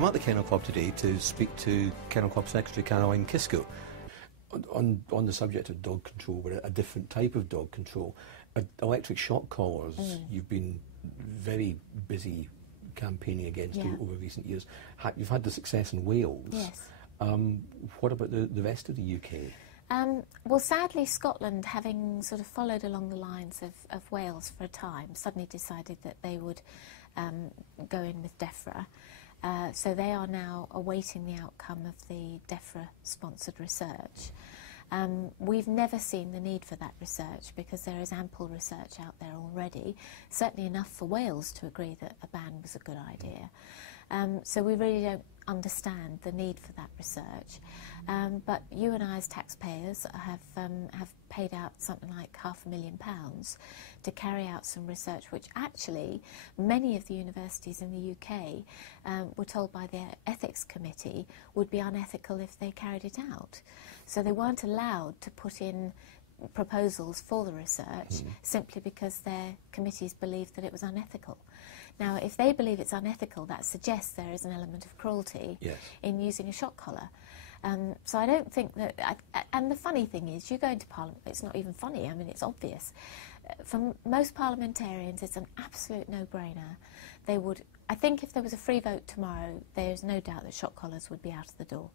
I'm at the Kennel Club today to speak to Kennel Club Secretary Caroline Kisco on the subject of dog control, but a different type of dog control. Electric shock collars, you've been very busy campaigning against over recent years. You've had the success in Wales. Yes. What about the rest of the UK? Well, sadly, Scotland, having sort of followed along the lines of Wales for a time, suddenly decided that they would go in with DEFRA. So they are now awaiting the outcome of the DEFRA-sponsored research. We've never seen the need for that research because there is ample research out there already, certainly enough for Wales to agree that a ban was a good idea. So we really don't understand the need for that research. But you and I as taxpayers have paid out something like £500,000 to carry out some research which actually many of the universities in the UK were told by their ethics committee would be unethical if they carried it out. So they weren't allowed to put in proposals for the research simply because their committees believed that it was unethical. Now, if they believe it's unethical, that suggests there is an element of cruelty in using a shock collar. So I don't think that... and the funny thing is, you go into Parliament, it's not even funny, I mean, it's obvious. For most parliamentarians, it's an absolute no-brainer. They would... I think if there was a free vote tomorrow, there's no doubt that shock collars would be out of the door.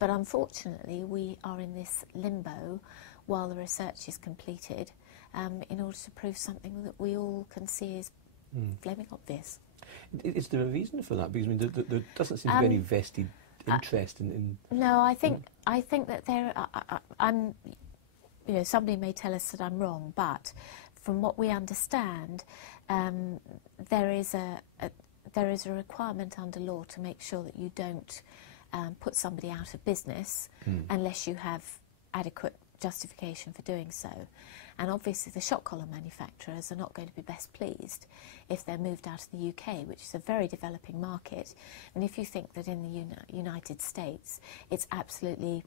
But unfortunately, we are in this limbo while the research is completed in order to prove something that we all can see is flaming obvious. Is there a reason for that? Because I mean, there doesn't seem to be any vested interest in... No, I think that there... I'm, you know, somebody may tell us that I'm wrong, but from what we understand, there is a requirement under law to make sure that you don't put somebody out of business unless you have adequate justification for doing so. And obviously the shock collar manufacturers are not going to be best pleased if they're moved out of the UK, which is a very developing market. And if you think that in the United States it's absolutely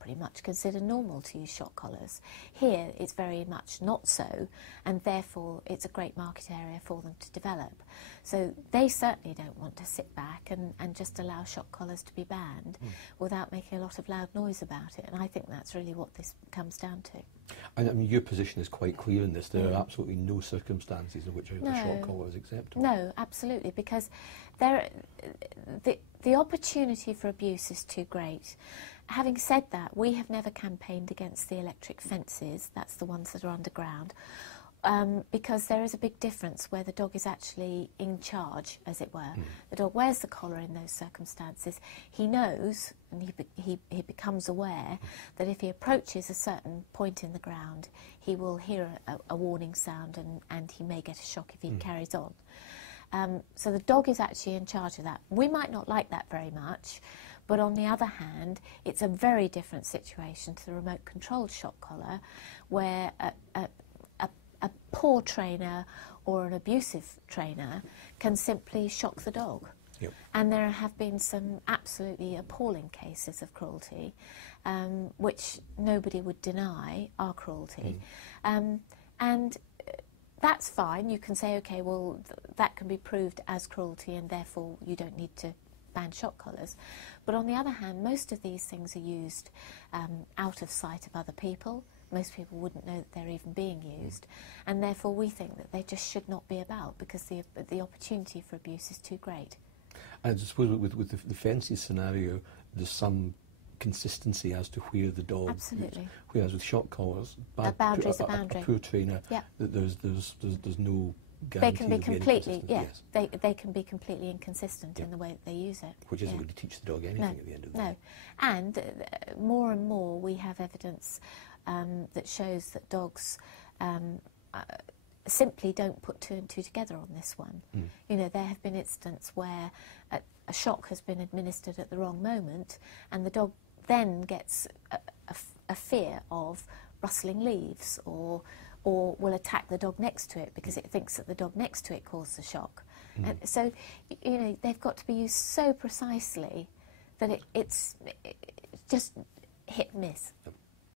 pretty much considered normal to use shock collars, here it's very much not so, and therefore it's a great market area for them to develop. So they certainly don't want to sit back and just allow shock collars to be banned without making a lot of loud noise about it, and I think that's really what this comes down to. I mean, your position is quite clear in this. There are absolutely no circumstances in which a shock collar is acceptable. No, absolutely, because the opportunity for abuse is too great. Having said that, we have never campaigned against the electric fences, that's the ones that are underground, because there is a big difference where the dog is actually in charge, as it were. The dog wears the collar in those circumstances. He knows, and he becomes aware, that if he approaches a certain point in the ground, he will hear a warning sound and he may get a shock if he carries on. So the dog is actually in charge of that. We might not like that very much, but on the other hand, it's a very different situation to the remote-controlled shock collar, where a poor trainer or an abusive trainer can simply shock the dog. And there have been some absolutely appalling cases of cruelty, which nobody would deny are cruelty. And that's fine. You can say, OK, well, that can be proved as cruelty and therefore you don't need to ban shock collars. But on the other hand, most of these things are used out of sight of other people. Most people wouldn't know that they're even being used, and therefore we think that they just should not be about because the opportunity for abuse is too great. I suppose with the fences scenario, there's some consistency as to where the dog... Absolutely. Whereas with shock collars, a boundary is a boundary. A poor trainer, there's no... They can be completely, they can be completely inconsistent in the way that they use it. Which isn't going to teach the dog anything at the end of the day. No, and more and more we have evidence that shows that dogs simply don't put two and two together on this one. You know, there have been instances where a shock has been administered at the wrong moment and the dog then gets a fear of rustling leaves or will attack the dog next to it because it thinks that the dog next to it caused the shock. And so, you know, they've got to be used so precisely that it's just hit and miss.